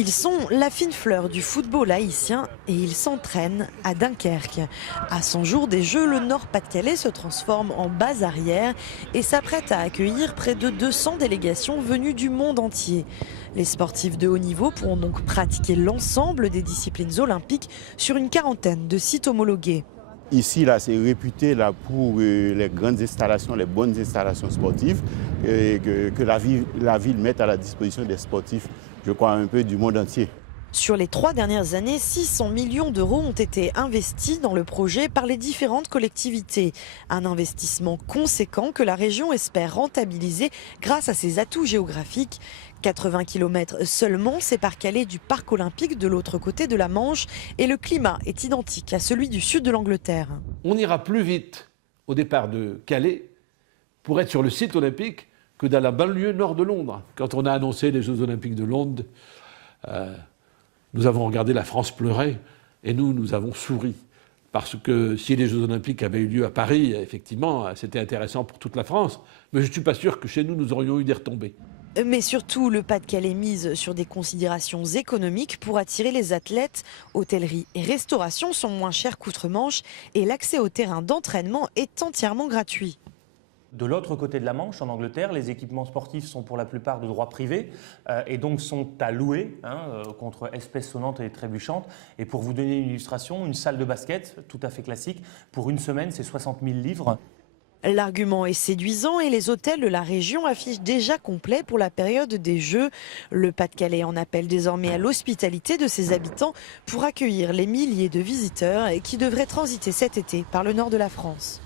Ils sont la fine fleur du football haïtien et ils s'entraînent à Dunkerque. À 100 jours des Jeux, le Nord-Pas-de-Calais se transforme en base arrière et s'apprête à accueillir près de 200 délégations venues du monde entier. Les sportifs de haut niveau pourront donc pratiquer l'ensemble des disciplines olympiques sur une quarantaine de sites homologués. Ici, là, c'est réputé là, pour les grandes installations, les bonnes installations sportives que la ville mette à la disposition des sportifs, je crois, un peu du monde entier. Sur les 3 dernières années, 600 millions d'euros ont été investis dans le projet par les différentes collectivités. Un investissement conséquent que la région espère rentabiliser grâce à ses atouts géographiques. 80 km seulement séparent Calais du parc olympique de l'autre côté de la Manche et le climat est identique à celui du sud de l'Angleterre. On ira plus vite au départ de Calais pour être sur le site olympique que dans la banlieue nord de Londres. Quand on a annoncé les Jeux olympiques de Londres, nous avons regardé la France pleurer et nous avons souri. Parce que si les Jeux olympiques avaient eu lieu à Paris, effectivement, c'était intéressant pour toute la France. Mais je ne suis pas sûr que chez nous, nous aurions eu des retombées. Mais surtout, le Pas-de-Calais mise sur des considérations économiques pour attirer les athlètes. Hôtellerie et restauration sont moins chers qu'outre-Manche et l'accès au terrain d'entraînement est entièrement gratuit. De l'autre côté de la Manche, en Angleterre, les équipements sportifs sont pour la plupart de droit privé et donc sont à louer contre espèces sonnantes et trébuchantes. Et pour vous donner une illustration, une salle de basket tout à fait classique, pour une semaine, c'est 60 000 livres. L'argument est séduisant et les hôtels de la région affichent déjà complet pour la période des Jeux. Le Pas-de-Calais en appelle désormais à l'hospitalité de ses habitants pour accueillir les milliers de visiteurs qui devraient transiter cet été par le nord de la France.